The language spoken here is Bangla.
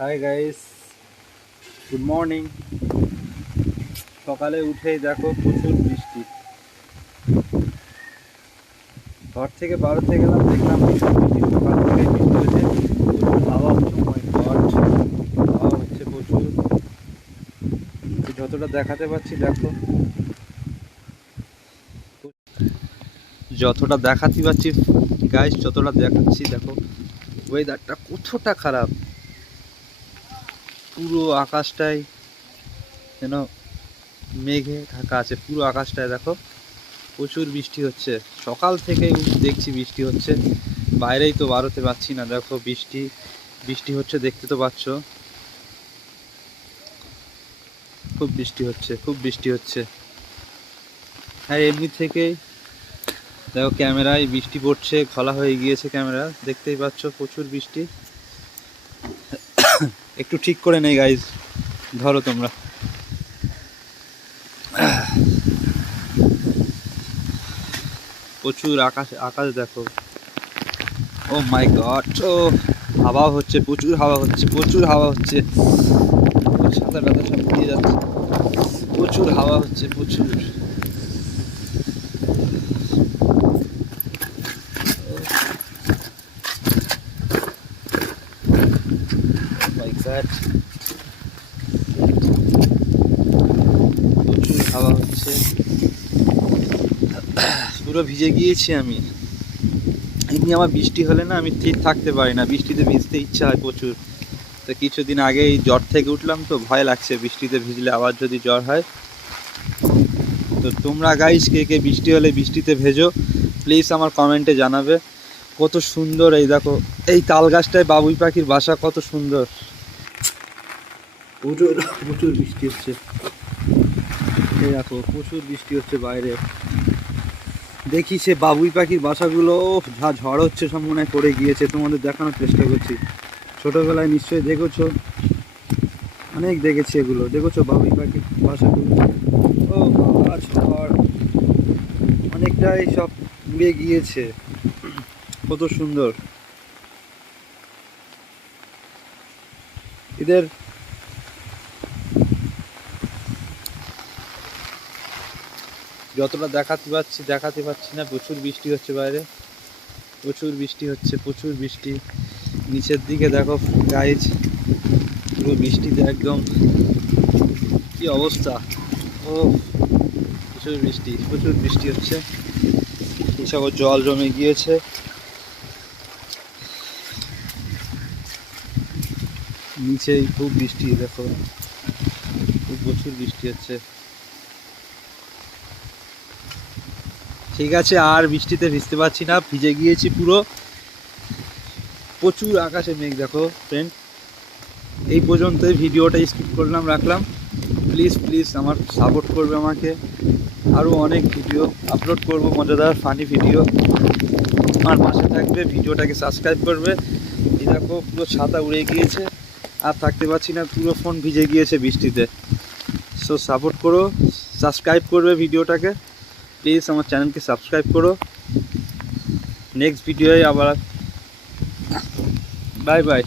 Hi guys, good morning. সকালে উঠেই দেখো প্রচুর বৃষ্টি। ঘর থেকে বাড়িতে গেলাম, দেখলাম ভীষণ বৃষ্টি। সকাল থেকে বৃষ্টি হয়েছে, প্রচুর হাওয়া হচ্ছে। মাই গড, হাওয়া হচ্ছে প্রচুর। যতটা দেখাতে পাচ্ছি দেখো, যতটা দেখাতে পাচ্ছি গাইস, যতটা দেখাচ্ছি দেখো, ওয়েদারটা কতটা খারাপ। পুরো আকাশটাই যেন মেঘে ঢাকা আছে। পুরো আকাশটায় দেখো প্রচুর বৃষ্টি হচ্ছে। সকাল থেকেই দেখছি বৃষ্টি হচ্ছে, বাইরেই তো বাড়তে পারছি না। দেখো বৃষ্টি বৃষ্টি হচ্ছে, দেখতে তো পাচ্ছ। খুব বৃষ্টি হচ্ছে, খুব বৃষ্টি হচ্ছে। হ্যাঁ, এমনি থেকেই দেখো ক্যামেরায় বৃষ্টি পড়ছে, খোলা হয়ে গিয়েছে ক্যামেরা, দেখতেই পাচ্ছ প্রচুর বৃষ্টি। একটু ঠিক করে নেই গাইজ, ধরো তোমরা। প্রচুর আকাশ আকাশ দেখো। ও মাই গড, ও হাওয়া হচ্ছে, প্রচুর হাওয়া হচ্ছে, প্রচুর হাওয়া হচ্ছে। ছাতা টাতা সব দিয়ে যাচ্ছে, প্রচুর হাওয়া হচ্ছে, প্রচুর। মাই গড, প্রচুর হাওয়া হচ্ছে। পুরো ভিজে গিয়েছি আমি। এমনি আমার বৃষ্টি হলে না আমি ঠিক থাকতে পারি না, বৃষ্টিতে ভিজতে ইচ্ছা হয় প্রচুর। তো কিছুদিন আগেই জ্বর থেকে উঠলাম, তো ভয় লাগছে বৃষ্টিতে ভিজলে আবার যদি জ্বর হয়। তো তোমরা গাইস কে কে বৃষ্টি হলে বৃষ্টিতে ভেজো, প্লিজ আমার কমেন্টে জানাবে। কত সুন্দর, এই দেখো এই তাল গাছটায় বাবুই পাখির বাসা, কত সুন্দর। প্রচুর প্রচুর বৃষ্টি হচ্ছে, এই দেখো প্রচুর বৃষ্টি হচ্ছে বাইরে। দেখি সে বাবুই পাখির বাসাগুলো যা ঝড় হচ্ছে সব মনে হয় পড়ে গিয়েছে। তোমাদের দেখানোর চেষ্টা করছি। ছোটোবেলায় নিশ্চয়ই দেখেছো, অনেক দেখেছি এগুলো। দেখেছো বাবুই পাখির বাসাগুলো? ও বাবা, ঝড় অনেকটাই সব উড়ে গিয়েছে। কত সুন্দর। এদের যতটা দেখাতে পাচ্ছি না। প্রচুর বৃষ্টি হচ্ছে বাইরে, প্রচুর বৃষ্টি হচ্ছে, প্রচুর বৃষ্টি। নিচের দিকে দেখো গাইজ, পুরো বৃষ্টিতে একদম কি অবস্থা। ও প্রচুর বৃষ্টি, প্রচুর বৃষ্টি হচ্ছে। এসব জল জমে গিয়েছে। নিচেই খুব বৃষ্টি দেখো, খুব প্রচুর বৃষ্টি হচ্ছে। ঠিক আছে, আর বৃষ্টিতে ভিজতে পারছি না, ভিজে গিয়েছি পুরো। প্রচুর আকাশে মেঘ দেখো ফ্রেন্ড। এই পর্যন্তই ভিডিওটা স্কিপ করলাম, রাখলাম। প্লিজ প্লিজ আমার সাপোর্ট করবে আমাকে। আরও অনেক ভিডিও আপলোড করব, মজাদার ফানি ভিডিও। আমার পাশে থাকবে, ভিডিওটাকে সাবস্ক্রাইব করবে। এই দেখো পুরো ছাতা উড়ে গিয়েছে, আর থাকতে পারছি না, পুরো ফোন ভিজে গিয়েছে বৃষ্টিতে। সো সাপোর্ট করো, সাবস্ক্রাইব করবে ভিডিওটাকে। প্লিজ আমার চ্যানেলকে সাবস্ক্রাইব করো। নেক্সট ভিডিওয় আবার, বাই বাই।